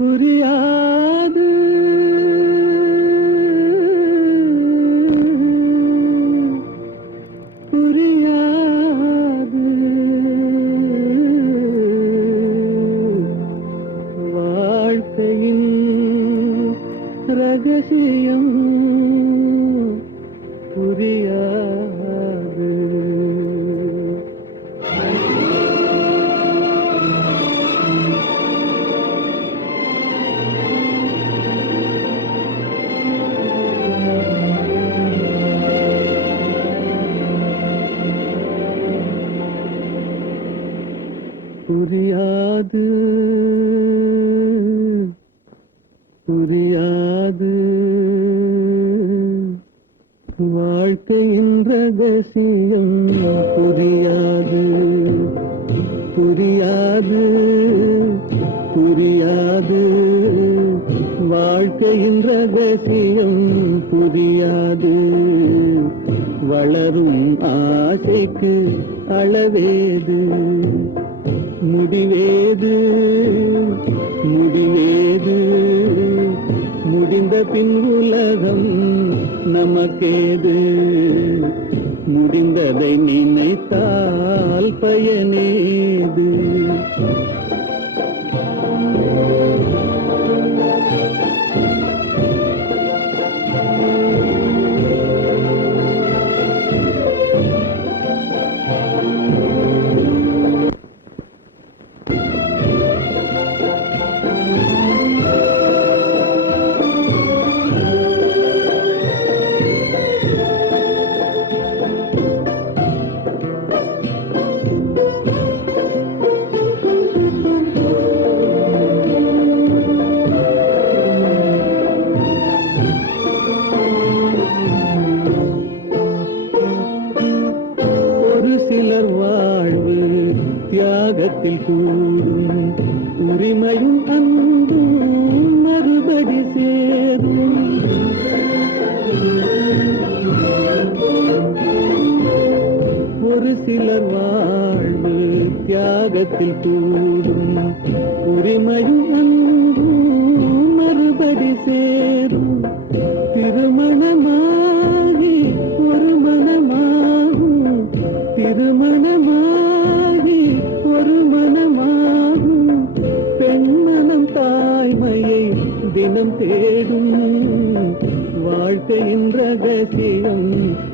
புரியாது. புரியாது. வாழ்க்கையின் ரகசியம் புரியாது புரியாது. புரியாது. வாழ்க்கையின் ரகசியம் புரியாது. புரியாது. புரியாது. வாழ்க்கையின் ரகசியம் புரியாது. வளரும் ஆசைக்கு அளவேது. முடிவேது முடிவேது. முடிந்த பின் உலகம் நமக்கேது. முடிந்ததை நினைத்தால் பயனேது. தியாகத்தில் கூடும் உரிமையும் அன்பும் மறுபடி சேரும். ஒரு சிலர் வாழ்வு தியாகத்தில் கூடும் உரிமையும் அன்பும் மறுபடி சேரும்.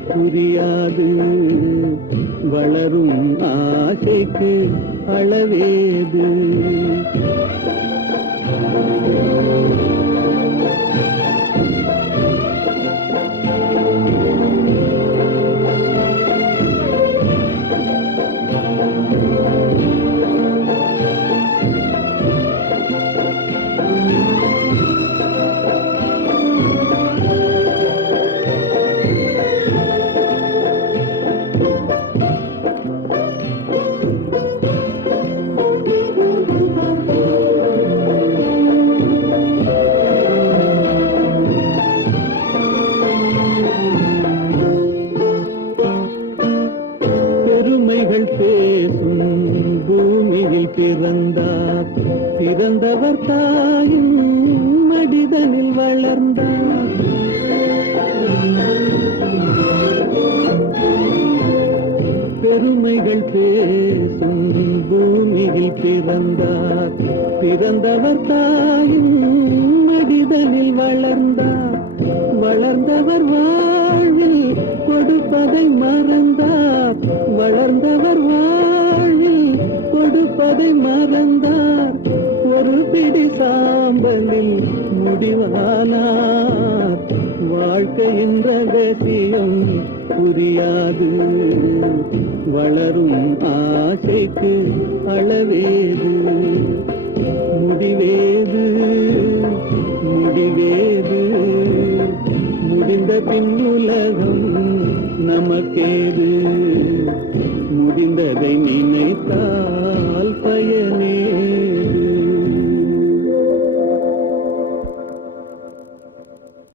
புரியாது வளரும் ஆசைக்கு அளவேது. பிறந்தவர் தாயும் மடிதனில் வளர்ந்தார் பெருமைகள் பேசும் பூமியில் பிறந்தார். பிறந்தவர் தாயும் மடிதனில் வளர்ந்தார். வளர்ந்தவர் வாழ்வில் கொடுப்பதை மறந்தார். வளர்ந்தவர் வாழ்வில் கொடுப்பதை மறந்தார். ஒரு பிடி சாம்பலில் முடிவானார். வாழ்க்கையின் ரகசியம் புரியாது. வளரும் ஆசைக்கு அளவேது. முடிவேது முடிவேது. முடிந்த பின் உலகம் நமக்கேது. முடிந்ததை நினைத்தார்